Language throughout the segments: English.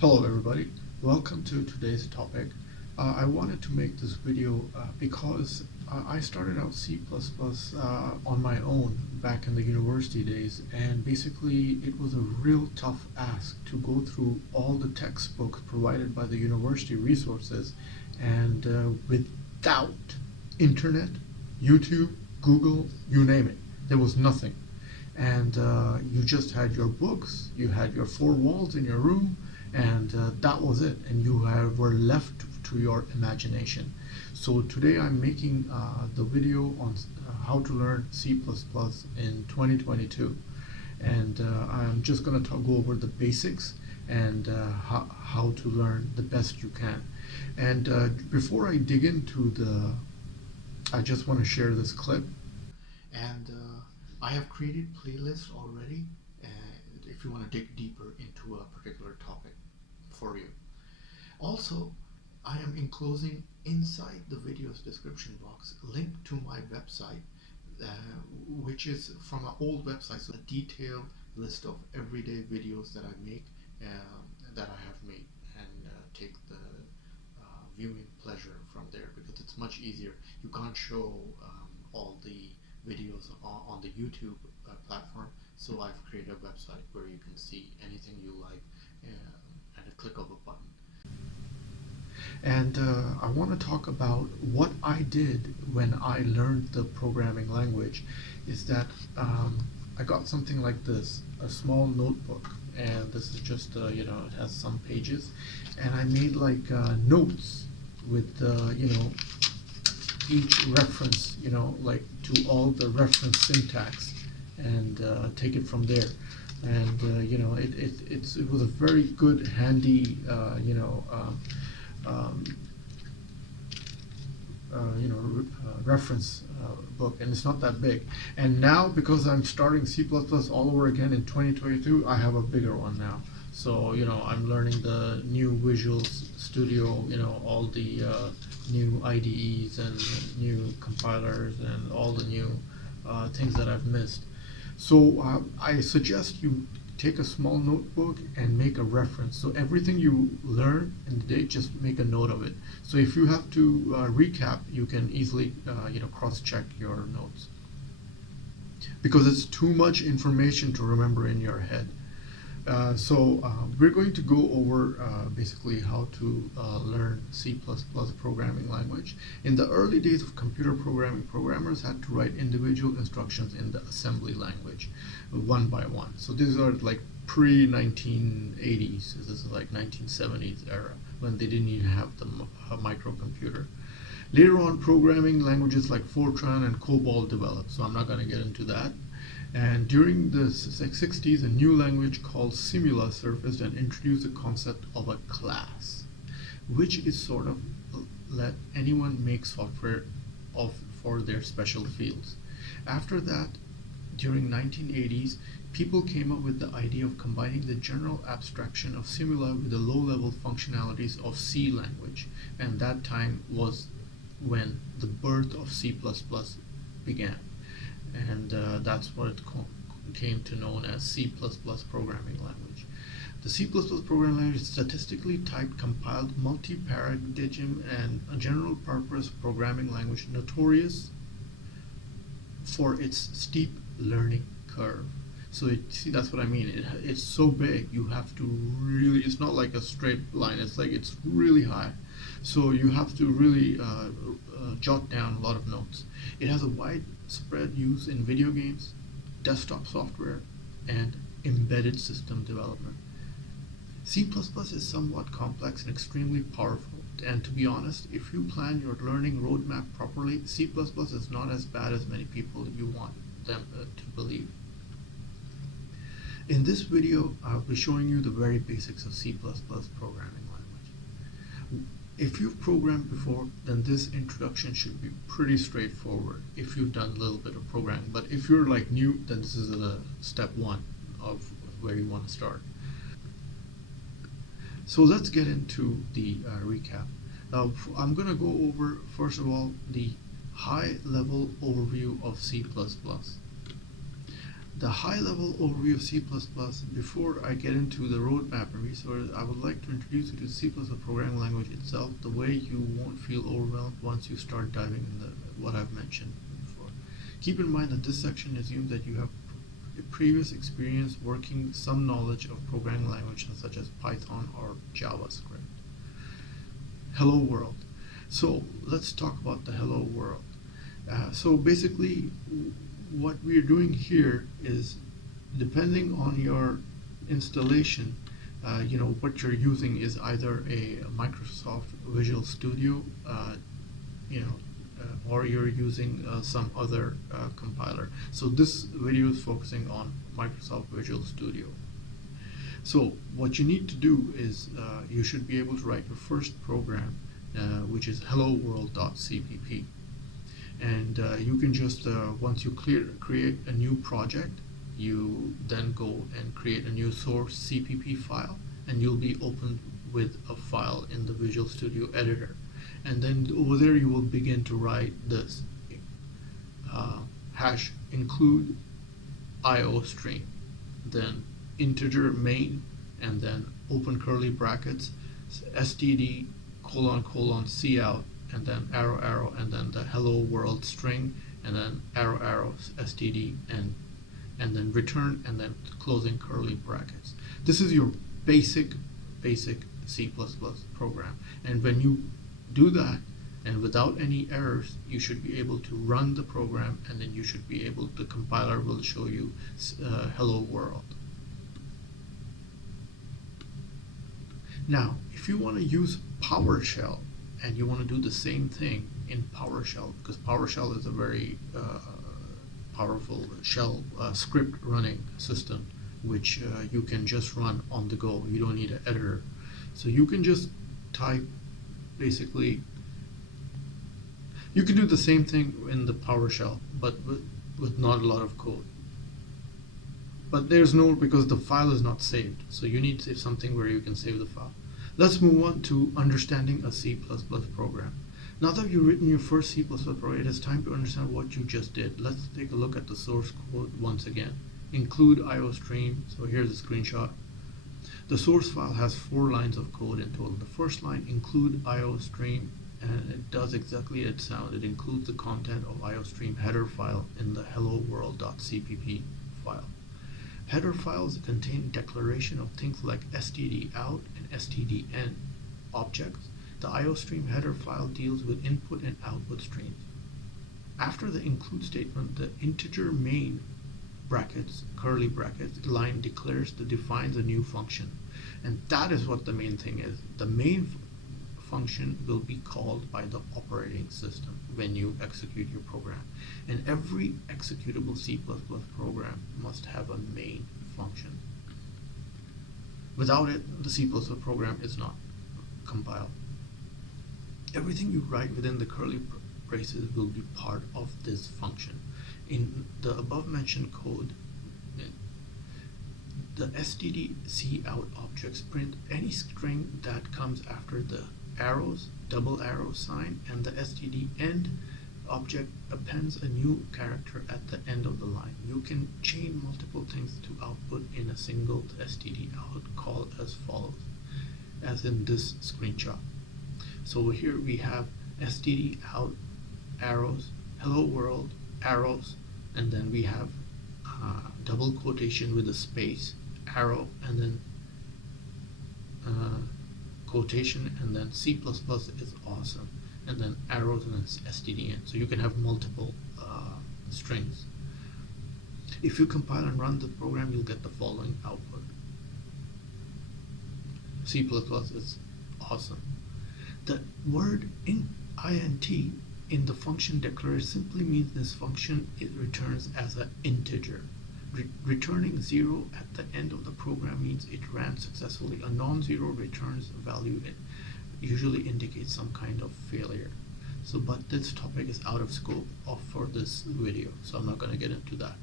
Hello everybody, welcome to today's topic. I wanted to make this video because I started out C++ on my own back in the university days, and basically it was a real tough ask to go through all the textbooks provided by the university resources, and without internet, YouTube, Google, you name it, there was nothing. And you just had your books, you had your four walls in your room, and that was it, and were left to your imagination. So today I'm making the video on how to learn C++ in 2022, and I'm just going to go over the basics and how to learn the best you can. And before I dig into I just want to share this clip. And I have created playlists already if you want to dig deeper into a particular topic for you. Also, I am enclosing inside the video's description box link to my website, which is from an old website, so a detailed list of everyday videos that I make, that I have made, and take the viewing pleasure from there, because it's much easier. You can't show all the videos on the YouTube platform, so I've created a website where you can see anything you like at a click of a button. And I want to talk about what I did when I learned the programming language. Is that I got something like this, a small notebook, and this is just it has some pages, and I made like notes with each reference, like to all the reference syntax, and take it from there. And it was a very good, handy, reference book, and it's not that big. And now, because I'm starting C++ all over again in 2022, I have a bigger one now. So I'm learning the new Visual Studio, all the new IDEs and new compilers and all the new things that I've missed. So I suggest you take a small notebook and make a reference. So everything you learn in the day, just make a note of it. So if you have to recap, you can easily cross-check your notes, because it's too much information to remember in your head. So we're going to go over basically how to learn C++ programming language. In the early days of computer programming, programmers had to write individual instructions in the assembly language, one by one. So these are like pre-1980s. This is like 1970s era, when they didn't even have the microcomputer. Later on, programming languages like Fortran and COBOL developed, so I'm not going to get into that. And during the 60s, a new language called Simula surfaced and introduced the concept of a class, which is sort of let anyone make software for their special fields. After that, during 1980s, people came up with the idea of combining the general abstraction of Simula with the low-level functionalities of C language, and that time was when the birth of C++ began. And that's what it came to known as C++ programming language. The C++ programming language is statistically typed, compiled, multi-paradigm, and a general-purpose programming language notorious for its steep learning curve. So see, that's what I mean. It's so big, you have to really, it's not like a straight line, it's really high. So you have to really jot down a lot of notes. It has a widespread use in video games, desktop software, and embedded system development. C++ is somewhat complex and extremely powerful, and to be honest, if you plan your learning roadmap properly, C++ is not as bad as many people you want them to believe. In this video, I'll be showing you the very basics of C++ programming language. If you've programmed before, then this introduction should be pretty straightforward if you've done a little bit of programming. But if you're like new, then this is step one of where you want to start. So let's get into the recap. Now I'm going to go over, first of all, the high-level overview of C++. the high-level overview of C++. Before I get into the roadmap and resources, I would like to introduce you to C++ programming language itself, the way you won't feel overwhelmed once you start diving into what I've mentioned before. Keep in mind that this section assumes that you have a previous experience working some knowledge of programming languages such as Python or JavaScript. Hello world. So let's talk about the hello world. So basically, what we're doing here is, depending on your installation, what you're using is either a Microsoft Visual Studio, or you're using some other compiler. So this video is focusing on Microsoft Visual Studio. So what you need to do is you should be able to write your first program, which is hello world.cpp. And you can just, once you create a new project, you then go and create a new source CPP file, and you'll be opened with a file in the Visual Studio editor. And then over there you will begin to write this hash include iostream, then integer main, and then open curly brackets, std : cout, and then arrow arrow, and then the hello world string, and then arrow arrow std, and then return, and then closing curly brackets. This is your basic C++ program. And when you do that, and without any errors, you should be able to run the program, and then you should be able, the compiler will show you hello world. Now, if you want to use PowerShell, and you want to do the same thing in PowerShell, because PowerShell is a very powerful shell script running system, which you can just run on the go. You don't need an editor. So you can just type, basically, you can do the same thing in the PowerShell, but with not a lot of code. But there's no, because the file is not saved. So you need to save something where you can save the file. Let's move on to understanding a C++ program. Now that you've written your first C++ program, it is time to understand what you just did. Let's take a look at the source code once again. Include iostream. So here's a screenshot. The source file has 4 lines of code in total. The first line, include iostream, and it does exactly as it sounds. It includes the content of iostream header file in the hello world.cpp file. Header files contain declaration of things like stdout and stdin objects. The iostream header file deals with input and output streams. After the include statement, the integer main brackets, curly brackets, line defines a new function. And that is what the main thing is. The main function will be called by the operating system when you execute your program. And every executable C++ program must have a main function. Without it, the C++ program is not compiled. Everything you write within the curly braces will be part of this function. In the above mentioned code, the std_cout objects print any string that comes after the arrows, double arrow sign, and the std_end object appends a new character at the end of the line. You can chain multiple things to output in a single stdout call as follows, as in this screenshot. So here we have stdout arrows, hello world arrows, and then we have double quotation with a space, arrow, and then quotation, and then C++ is awesome, and then arrows, and then stdin. So you can have multiple strings. If you compile and run the program, you'll get the following output. C++ is awesome. The word int in the function declaration simply means this function it returns as an integer. Returning 0 at the end of the program means it ran successfully. A non-zero returns a value. It usually indicates some kind of failure. So, but this topic is out of scope for this video, so I'm not going to get into that.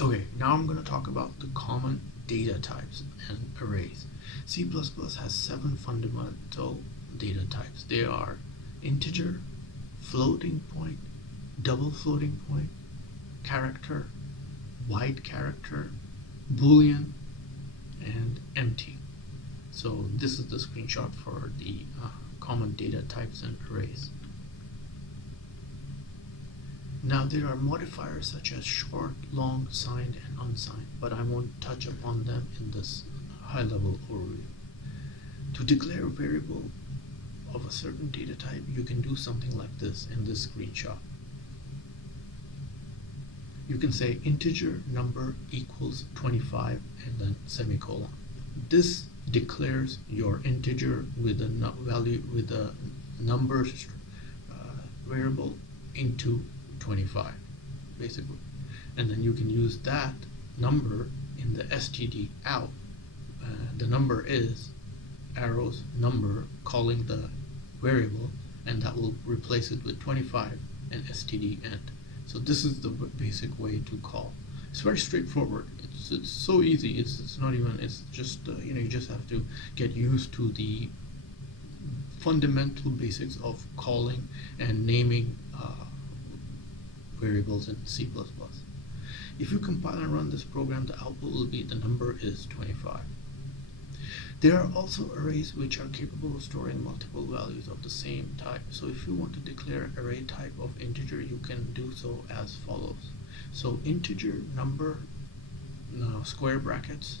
Okay, now I'm going to talk about the common data types and arrays. C++ has 7 fundamental data types. They are integer, floating point, double floating point, character, wide character, Boolean, and empty. So this is the screenshot for the common data types and arrays. Now there are modifiers such as short, long, signed, and unsigned, but I won't touch upon them in this high-level overview. To declare a variable of a certain data type, you can do something like this in this screenshot. You can say integer number equals 25 and then semicolon. This declares your integer with a value with a number variable into 25 basically, and then you can use that number in the std out. The number is arrows number calling the variable, and that will replace it with 25 and std end. So this is the basic way to call. It's very straightforward. It's so easy. It's not even. It's just you just have to get used to the fundamental basics of calling and naming variables in C++. If you compile and run this program, the output will be the number is 25. There are also arrays which are capable of storing multiple values of the same type. So if you want to declare array type of integer, you can do so as follows. So integer number, square brackets,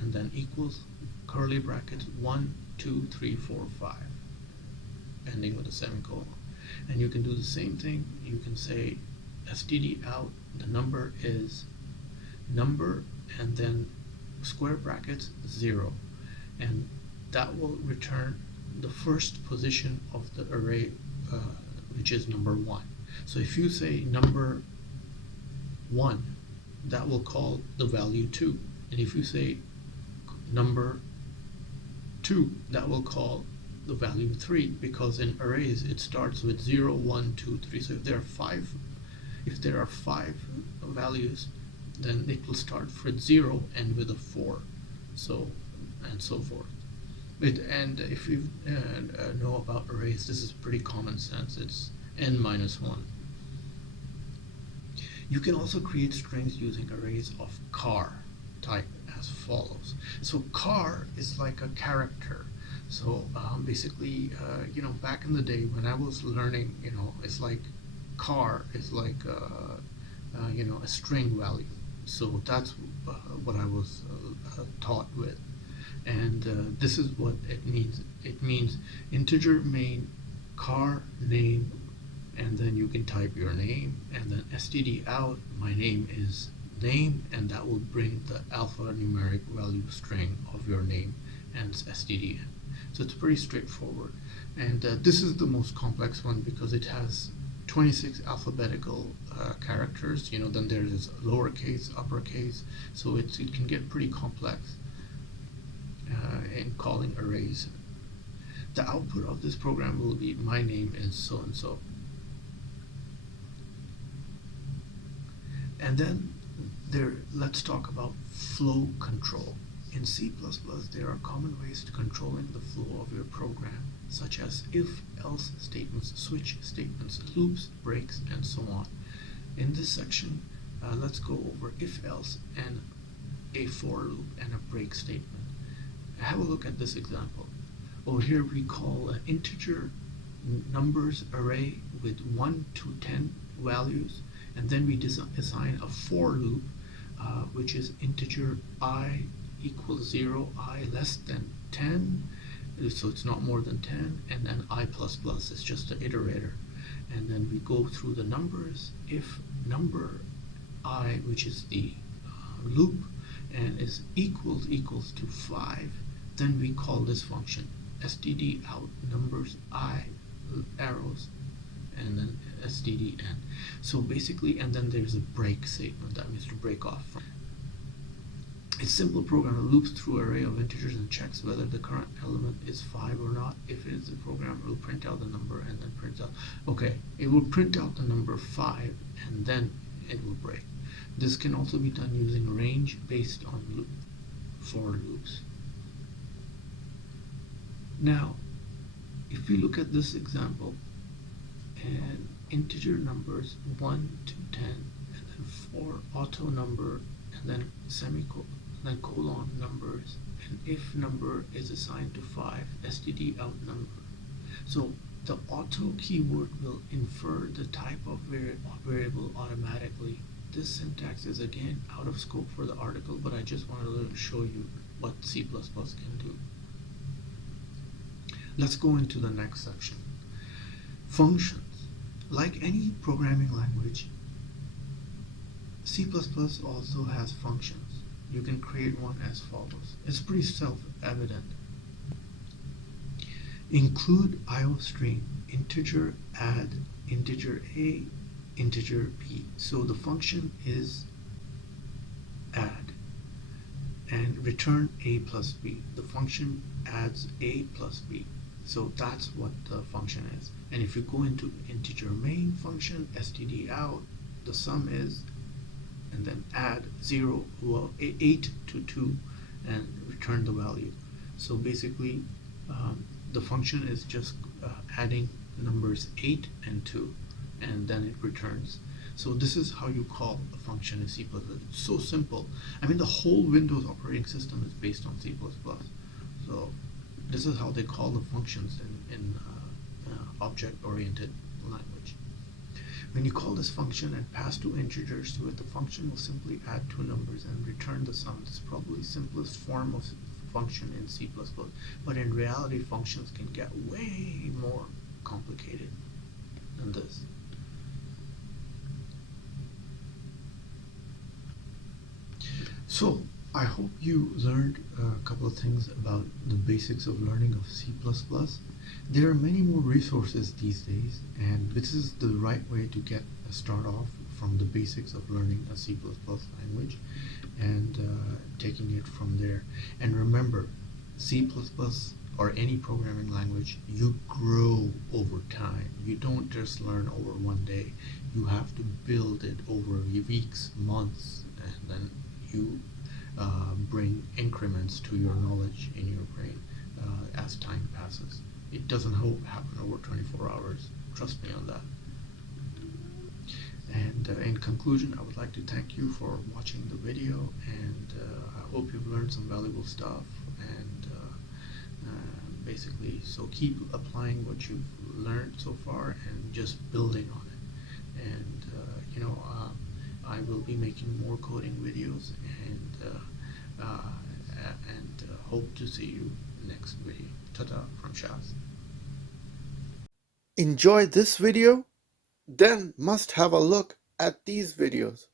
and then equals, curly brackets, 1, 2, 3, 4, 5, ending with a semicolon. And you can do the same thing. You can say std out, the number is number, and then square brackets 0, and that will return the first position of the array, which is number 1. So if you say number 1, that will call the value 2, and if you say number 2, that will call the value 3, because in arrays it starts with 0, 1, 2, 3. So if there are five values, then it will start with 0 and with a 4, so and so forth. And if you know about arrays, this is pretty common sense. It's n minus 1. You can also create strings using arrays of char type as follows. So char is like a character. So basically, back in the day when I was learning, it's like char is like a string value. So that's what I was taught with, and this is what it means. It means integer main char name, and then you can type your name, and then std out, my name is name, and that will bring the alphanumeric value string of your name, and std in. So it's pretty straightforward, and this is the most complex one because it has 26 alphabetical characters. Then there's lowercase, uppercase, so it can get pretty complex in calling arrays. The output of this program will be my name is so and so. And then let's talk about flow control. In C++, there are common ways to controlling the flow of your program, such as if-else statements, switch statements, loops, breaks, and so on. In this section, let's go over if-else and a for loop and a break statement. Have a look at this example. Over here we call an integer numbers array with 1 to 10 values, and then we assign a for loop, which is integer I equals 0, I less than 10, so it's not more than 10, and then I plus plus is just an iterator. And then we go through the numbers. If number I, which is the loop, and is equals to 5, then we call this function std out numbers I arrows, and then std end. So basically, and then there's a break statement, that means to break off from. It's a simple program that loops through an array of integers and checks whether the current element is 5 or not. If it is, the program will print out the number and then print out. Okay, it will print out the number 5 and then it will break. This can also be done using range based on for loops. Now, if we look at this example, and integer numbers 1 to 10, and then for auto number and then semicolon, then colon numbers, and if number is assigned to 5, std out number. So the auto keyword will infer the type of variable automatically. This syntax is again out of scope for the article, but I just wanted to show you what C++ can do. Let's go into the next section. Functions. Like any programming language, C++ also has functions. You can create one as follows. It's pretty self-evident. Include IOStream, integer add, integer A, integer B. So the function is add and return A plus B. The function adds A plus B. So that's what the function is. And if you go into integer main function, std out, the sum is, and then add 8 to 2 and return the value. So basically the function is just adding numbers 8 and 2, and then it returns. So this is how you call a function in C++. It's so simple. I mean, the whole Windows operating system is based on C++. So this is how they call the functions in object-oriented language. When you call this function and pass 2 integers to it, the function will simply add 2 numbers and return the sum. It's probably the simplest form of function in C++, but in reality functions can get way more complicated than this. So I hope you learned a couple of things about the basics of learning of C++. There are many more resources these days, and this is the right way to get a start off from the basics of learning a C++ language and taking it from there. And remember, C++ or any programming language, you grow over time. You don't just learn over one day. You have to build it over weeks, months, and then you bring increments to your knowledge in your brain as time passes. It doesn't happen over 24 hours. Trust me on that. And in conclusion, I would like to thank you for watching the video, and I hope you've learned some valuable stuff. And basically, so keep applying what you've learned so far and just building on it. And I will be making more coding videos, and hope to see you next video. Ta-ta from Shaz. Enjoy this video? Then must have a look at these videos.